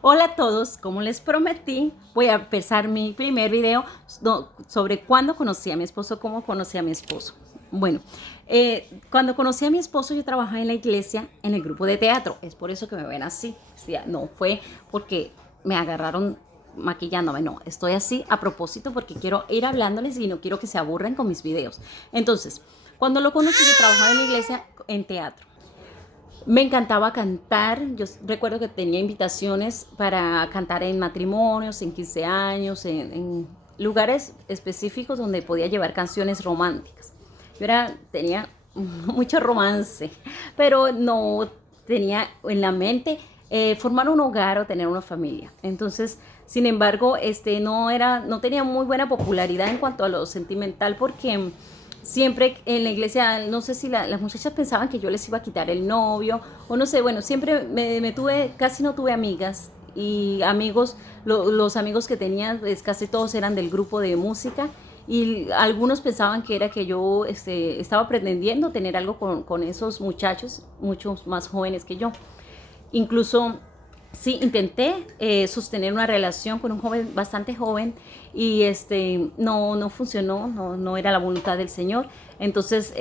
Hola a todos, como les prometí, voy a empezar mi primer video sobre cuándo conocí a mi esposo, cómo conocí a mi esposo. Bueno, cuando conocí a mi esposo yo trabajaba en la iglesia en el grupo de teatro, es por eso que me ven así. O sea, no fue porque me agarraron maquillándome, no, estoy así a propósito porque quiero ir hablándoles y no quiero que se aburran con mis videos. Entonces, cuando lo conocí yo trabajaba en la iglesia en teatro. Me encantaba cantar. Yo recuerdo que tenía invitaciones para cantar en matrimonios, en 15 años, en lugares específicos donde podía llevar canciones románticas. Tenía mucho romance, pero no tenía en la mente formar un hogar o tener una familia. Entonces, sin embargo, no tenía muy buena popularidad en cuanto a lo sentimental porque siempre en la iglesia, no sé si las muchachas pensaban que yo les iba a quitar el novio, o no sé, bueno, siempre casi no tuve amigas, y amigos, los amigos que tenía, pues casi todos eran del grupo de música, y algunos pensaban que era que yo estaba pretendiendo tener algo con esos muchachos, muchos más jóvenes que yo. Incluso sí intenté sostener una relación con un joven bastante joven y no funcionó, no era la voluntad del Señor. Entonces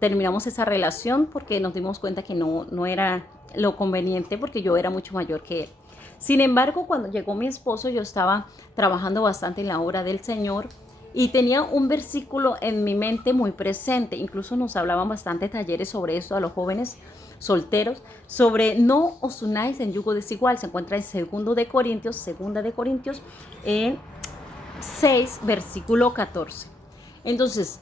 terminamos esa relación porque nos dimos cuenta que no era lo conveniente porque yo era mucho mayor que él. Sin embargo, cuando llegó mi esposo, yo estaba trabajando bastante en la obra del Señor y tenía un versículo en mi mente muy presente. Incluso nos hablaban bastante talleres sobre esto a los jóvenes solteros, sobre no os unáis en yugo desigual. Se encuentra en segunda de Corintios 6, versículo 14. Entonces,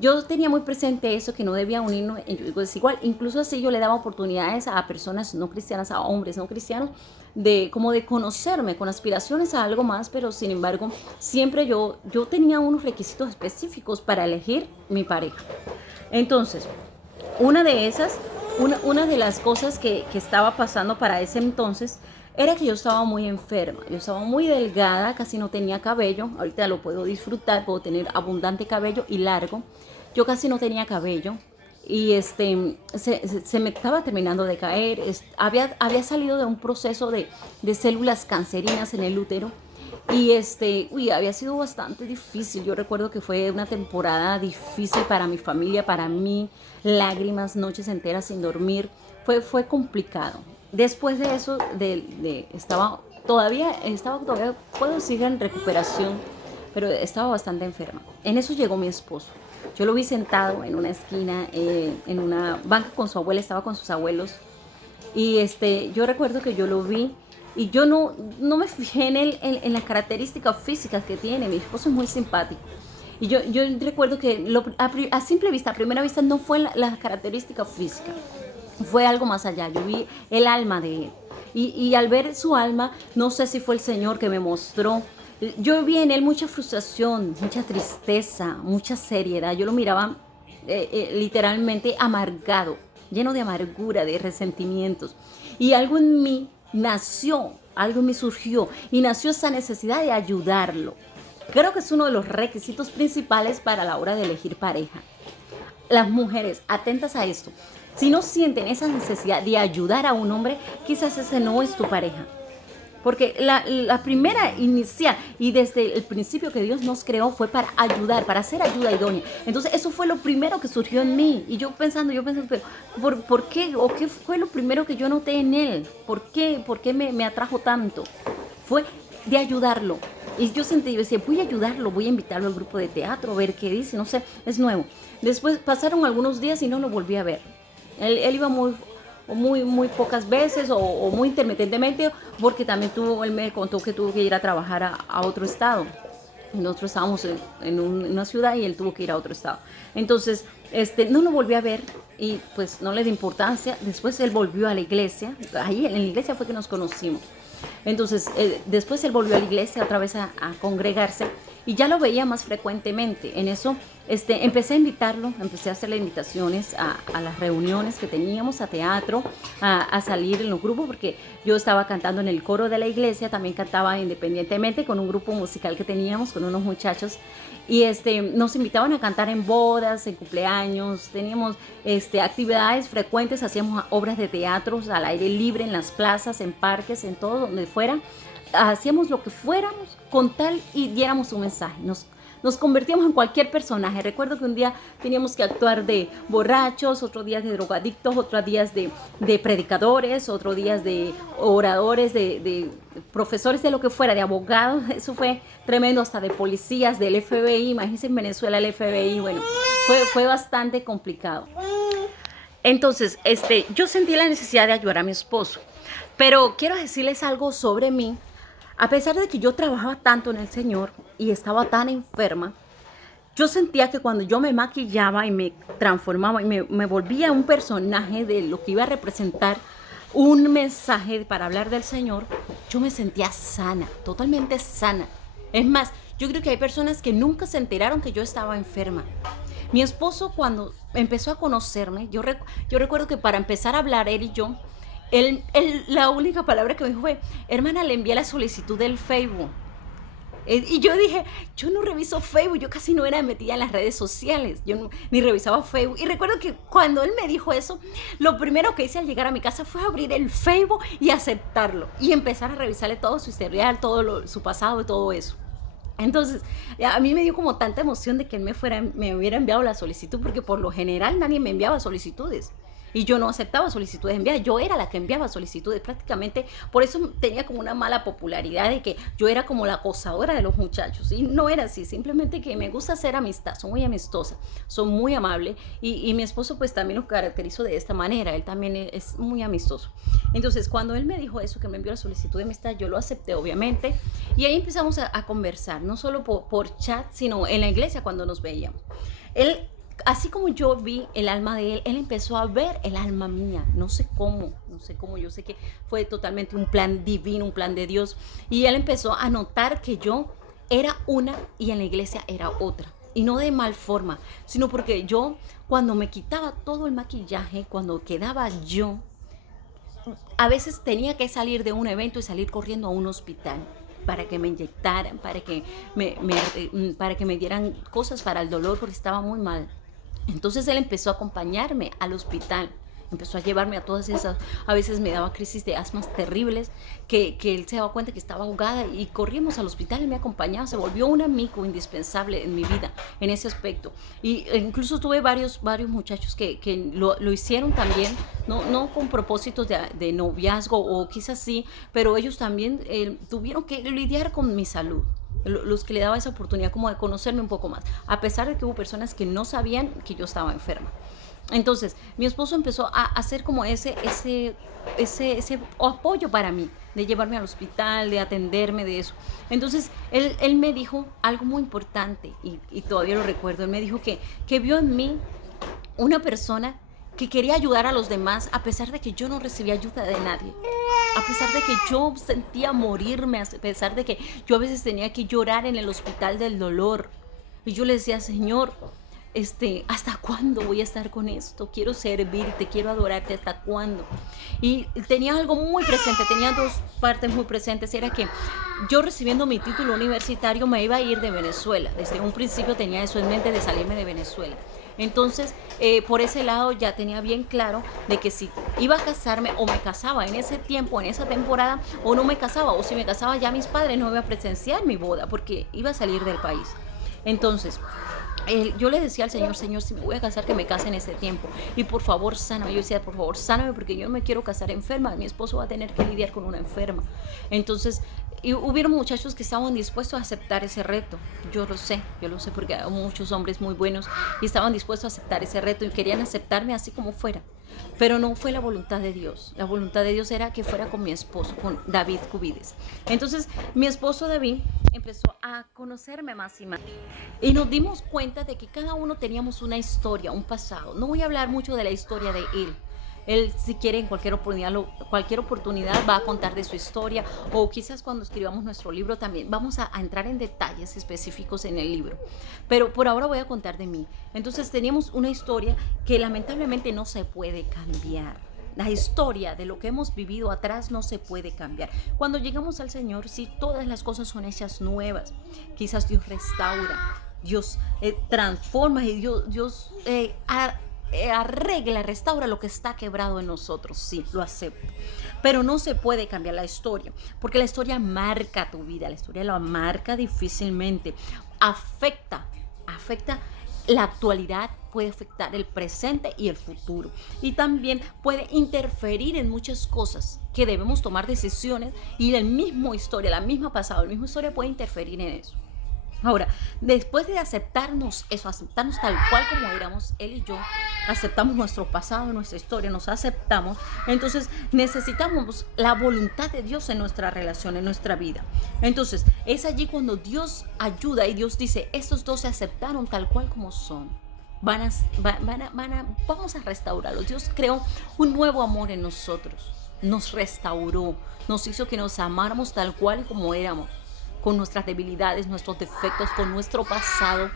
yo tenía muy presente eso, que no debía unirnos en yugo desigual. Incluso así yo le daba oportunidades a personas no cristianas, a hombres no cristianos, como de conocerme, con aspiraciones a algo más, pero sin embargo, siempre yo tenía unos requisitos específicos para elegir mi pareja. Entonces, una de esas, una de las cosas que estaba pasando para ese entonces era que yo estaba muy enferma, yo estaba muy delgada, casi no tenía cabello. Ahorita lo puedo disfrutar, puedo tener abundante cabello y largo. Yo casi no tenía cabello y se me estaba terminando de caer. Había salido de un proceso de células cancerinas en el útero y había sido bastante difícil. Yo recuerdo que fue una temporada difícil para mi familia, para mí, lágrimas, noches enteras sin dormir. Fue complicado. Después de eso, estaba todavía, puedo seguir en recuperación, pero estaba bastante enferma. En eso llegó mi esposo. Yo lo vi sentado en una esquina, en una banca con su abuela, estaba con sus abuelos, y yo recuerdo que yo lo vi y yo no me fijé en las características físicas que tiene. Mi esposo es muy simpático. Y yo recuerdo que a simple vista, a primera vista, no fue la característica física. Fue algo más allá. Yo vi el alma de él. Y al ver su alma, no sé si fue el Señor que me mostró. Yo vi en él mucha frustración, mucha tristeza, mucha seriedad. Yo lo miraba literalmente amargado, lleno de amargura, de resentimientos. Y algo en mí nació, algo en mí surgió y nació esa necesidad de ayudarlo. Creo que es uno de los requisitos principales para la hora de elegir pareja. Las mujeres, atentas a esto, si no sienten esa necesidad de ayudar a un hombre, quizás ese no es tu pareja. Porque la primera inicial y desde el principio que Dios nos creó fue para ayudar, para hacer ayuda idónea. Entonces eso fue lo primero que surgió en mí. Y yo pensando, pero ¿por qué? ¿O qué fue lo primero que yo noté en él? ¿Por qué me atrajo tanto? Fue de ayudarlo. Y yo decía, voy a ayudarlo, voy a invitarlo al grupo de teatro, a ver qué dice, no sé, es nuevo. Después pasaron algunos días y no lo volví a ver. Él iba muy pocas veces o muy intermitentemente, porque también él me contó que tuvo que ir a trabajar a otro estado. Nosotros estábamos en una ciudad y él tuvo que ir a otro estado. Entonces, no lo volví a ver y pues no le di importancia. Después él volvió a la iglesia. Ahí en la iglesia fue que nos conocimos. Entonces, después él volvió a la iglesia otra vez a congregarse y ya lo veía más frecuentemente. En eso empecé a invitarlo, empecé a hacerle invitaciones a las reuniones que teníamos, a teatro, a salir en los grupos, porque yo estaba cantando en el coro de la iglesia, también cantaba independientemente con un grupo musical que teníamos, con unos muchachos, y nos invitaban a cantar en bodas, en cumpleaños, teníamos actividades frecuentes, hacíamos obras de teatro al aire libre, en las plazas, en parques, en todo donde fuera. Hacíamos lo que fuéramos con tal y diéramos un mensaje. Nos convertíamos en cualquier personaje. Recuerdo que un día teníamos que actuar de borrachos, otros días de drogadictos, otros días de predicadores, otros días de oradores, de profesores, de lo que fuera, de abogados. Eso fue tremendo, hasta de policías, del FBI. Imagínense en Venezuela el FBI. Bueno, fue bastante complicado. Entonces, yo sentí la necesidad de ayudar a mi esposo. Pero quiero decirles algo sobre mí. A pesar de que yo trabajaba tanto en el Señor y estaba tan enferma, yo sentía que cuando yo me maquillaba y me transformaba y me volvía un personaje de lo que iba a representar un mensaje para hablar del Señor, yo me sentía sana, totalmente sana. Es más, yo creo que hay personas que nunca se enteraron que yo estaba enferma. Mi esposo, cuando empezó a conocerme, yo recuerdo que para empezar a hablar él y yo, la única palabra que me dijo fue: hermana, le envié la solicitud del Facebook. Y yo dije, yo no reviso Facebook, yo casi no era metida en las redes sociales, ni revisaba Facebook. Y recuerdo que cuando él me dijo eso, lo primero que hice al llegar a mi casa fue abrir el Facebook y aceptarlo. Y empezar a revisarle todo su historial, su pasado y todo eso. Entonces, a mí me dio como tanta emoción de que él me hubiera enviado la solicitud, porque por lo general nadie me enviaba solicitudes. Y yo no aceptaba solicitudes enviadas, yo era la que enviaba solicitudes prácticamente. Por eso tenía como una mala popularidad de que yo era como la acosadora de los muchachos. Y no era así, simplemente que me gusta hacer amistad, soy muy amistosa, soy muy amable. Y mi esposo pues también lo caracterizo de esta manera, él también es muy amistoso. Entonces cuando él me dijo eso, que me envió la solicitud de amistad, yo lo acepté obviamente. Y ahí empezamos a conversar, no solo por chat, sino en la iglesia cuando nos veíamos. Él, así como yo vi el alma de él, él empezó a ver el alma mía. No sé cómo, yo sé que fue totalmente un plan divino, un plan de Dios. Y él empezó a notar que yo era una y en la iglesia era otra. Y no de mal forma, sino porque yo, cuando me quitaba todo el maquillaje, cuando quedaba yo, a veces tenía que salir de un evento y salir corriendo a un hospital para que me inyectaran, para que me dieran cosas para el dolor, porque estaba muy mal. Entonces él empezó a acompañarme al hospital, empezó a llevarme a todas esas, a veces me daba crisis de asmas terribles, que él se daba cuenta que estaba ahogada y corríamos al hospital y me acompañaba, se volvió un amigo indispensable en mi vida en ese aspecto. Y incluso tuve varios muchachos que lo hicieron también, no con propósitos de noviazgo o quizás sí, pero ellos también tuvieron que lidiar con mi salud, los que le daba esa oportunidad como de conocerme un poco más, a pesar de que hubo personas que no sabían que yo estaba enferma. Entonces, mi esposo empezó a hacer como ese apoyo para mí, de llevarme al hospital, de atenderme, de eso. Entonces, él me dijo algo muy importante, y todavía lo recuerdo. Él me dijo que vio en mí una persona que quería ayudar a los demás, a pesar de que yo no recibía ayuda de nadie. A pesar de que yo sentía morirme, a pesar de que yo a veces tenía que llorar en el hospital del dolor. Y yo le decía: Señor, ¿hasta cuándo voy a estar con esto? Quiero servirte, quiero adorarte, ¿hasta cuándo? Y tenía algo muy presente, tenía dos partes muy presentes. Era que yo, recibiendo mi título universitario, me iba a ir de Venezuela. Desde un principio tenía eso en mente, de salirme de Venezuela. Entonces, por ese lado ya tenía bien claro de que si iba a casarme o me casaba en ese tiempo, en esa temporada, o no me casaba, o si me casaba ya mis padres no iban a presenciar mi boda porque iba a salir del país. Entonces, yo le decía al Señor: Señor, si me voy a casar, que me case en ese tiempo. Y por favor, sáname. Yo decía: por favor, sáname, porque yo no me quiero casar enferma. Mi esposo va a tener que lidiar con una enferma. Entonces, y hubieron muchachos que estaban dispuestos a aceptar ese reto. Yo lo sé porque hay muchos hombres muy buenos y estaban dispuestos a aceptar ese reto y querían aceptarme así como fuera. Pero no fue la voluntad de Dios. La voluntad de Dios era que fuera con mi esposo, con David Cubides. Entonces, mi esposo David empezó a conocerme más y más. Y nos dimos cuenta de que cada uno teníamos una historia, un pasado. No voy a hablar mucho de la historia de él, Él, si quiere, en cualquier oportunidad va a contar de su historia, o quizás cuando escribamos nuestro libro también vamos a entrar en detalles específicos en el libro. Pero por ahora voy a contar de mí. Entonces teníamos una historia que lamentablemente no se puede cambiar. La historia de lo que hemos vivido atrás no se puede cambiar. Cuando llegamos al Señor, sí, todas las cosas son hechas nuevas. Quizás Dios restaura, Dios transforma, y Dios arregla, restaura lo que está quebrado en nosotros. Sí, lo acepto. Pero no se puede cambiar la historia, porque la historia marca tu vida, la historia la marca difícilmente. Afecta la actualidad, puede afectar el presente y el futuro. Y también puede interferir en muchas cosas que debemos tomar decisiones, y el mismo historia, la misma pasado, la misma historia puede interferir en eso. Ahora, después de aceptarnos eso, aceptarnos tal cual como éramos, él y yo, aceptamos nuestro pasado, nuestra historia, nos aceptamos, entonces necesitamos la voluntad de Dios en nuestra relación, en nuestra vida. Entonces, es allí cuando Dios ayuda y Dios dice, estos dos se aceptaron tal cual como son. Vamos a restaurarlos. Dios creó un nuevo amor en nosotros, nos restauró, nos hizo que nos amáramos tal cual como éramos, con nuestras debilidades, nuestros defectos, con nuestro pasado.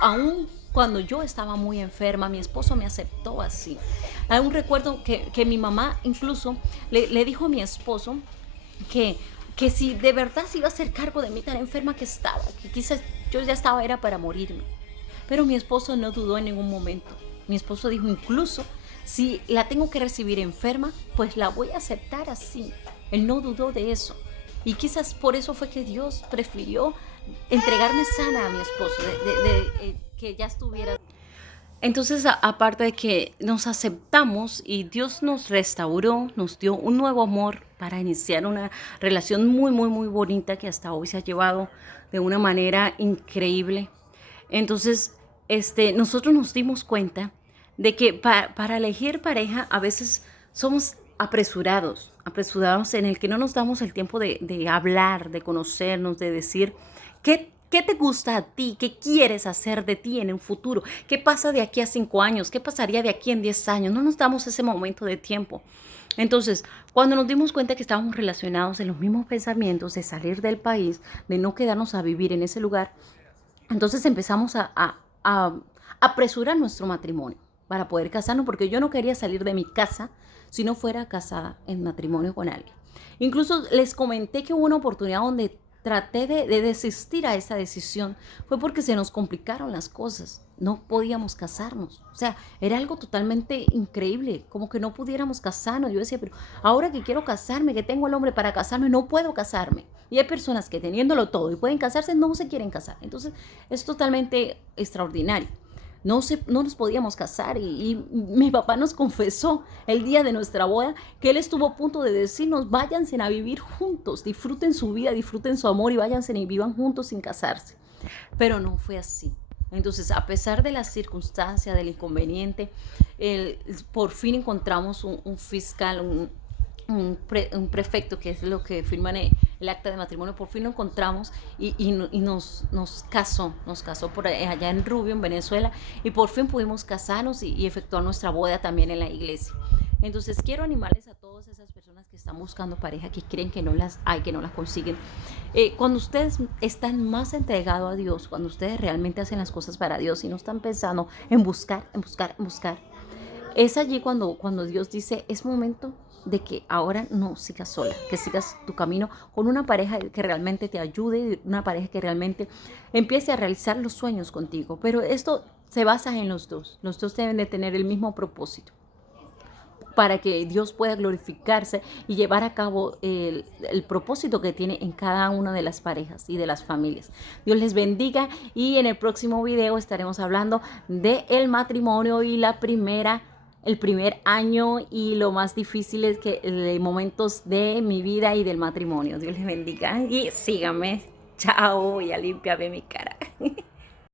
Aún cuando yo estaba muy enferma, mi esposo me aceptó así. Aún recuerdo que mi mamá incluso le dijo a mi esposo que si de verdad se iba a hacer cargo de mí tan enferma que estaba, que quizás yo ya estaba, era para morirme. Pero mi esposo no dudó en ningún momento. Mi esposo dijo, incluso si la tengo que recibir enferma, pues la voy a aceptar así. Él no dudó de eso. Y quizás por eso fue que Dios prefirió entregarme sana a mi esposo, que ya estuviera. Entonces, aparte de que nos aceptamos y Dios nos restauró, nos dio un nuevo amor para iniciar una relación muy, muy, muy bonita que hasta hoy se ha llevado de una manera increíble. Entonces, nosotros nos dimos cuenta de que para elegir pareja a veces somos apresurados en el que no nos damos el tiempo de hablar, de conocernos, de decir qué te gusta a ti, qué quieres hacer de ti en un futuro, qué pasa de aquí a 5 años, qué pasaría de aquí en 10 años. No nos damos ese momento de tiempo. Entonces, cuando nos dimos cuenta que estábamos relacionados en los mismos pensamientos de salir del país, de no quedarnos a vivir en ese lugar, entonces empezamos a apresurar nuestro matrimonio para poder casarnos, porque yo no quería salir de mi casa si no fuera casada en matrimonio con alguien. Incluso les comenté que hubo una oportunidad donde traté de desistir a esa decisión. Fue porque se nos complicaron las cosas. No podíamos casarnos. O sea, era algo totalmente increíble, como que no pudiéramos casarnos. Yo decía, pero ahora que quiero casarme, que tengo el hombre para casarme, no puedo casarme. Y hay personas que teniéndolo todo y pueden casarse, no se quieren casar. Entonces, es totalmente extraordinario. No nos podíamos casar, y mi papá nos confesó el día de nuestra boda que él estuvo a punto de decirnos, váyanse a vivir juntos, disfruten su vida, disfruten su amor y váyanse y vivan juntos sin casarse. Pero no fue así. Entonces, a pesar de las circunstancias, del inconveniente, por fin encontramos un fiscal, un prefecto, que es lo que firman el acta de matrimonio. Por fin lo encontramos y nos casó por allá en Rubio, en Venezuela, y por fin pudimos casarnos y efectuar nuestra boda también en la iglesia. Entonces quiero animarles a todas esas personas que están buscando pareja, que creen que no las hay, que no las consiguen. Cuando ustedes están más entregados a Dios, cuando ustedes realmente hacen las cosas para Dios y no están pensando en buscar, es allí cuando Dios dice, es momento de que ahora no sigas sola, que sigas tu camino con una pareja que realmente te ayude, una pareja que realmente empiece a realizar los sueños contigo. Pero esto se basa en los dos deben de tener el mismo propósito, para que Dios pueda glorificarse y llevar a cabo el propósito que tiene en cada una de las parejas y de las familias. Dios les bendiga, y en el próximo video estaremos hablando del matrimonio y el primer año y lo más difícil es momentos de mi vida y del matrimonio. Dios les bendiga y síganme. Chao, ya límpiame mi cara.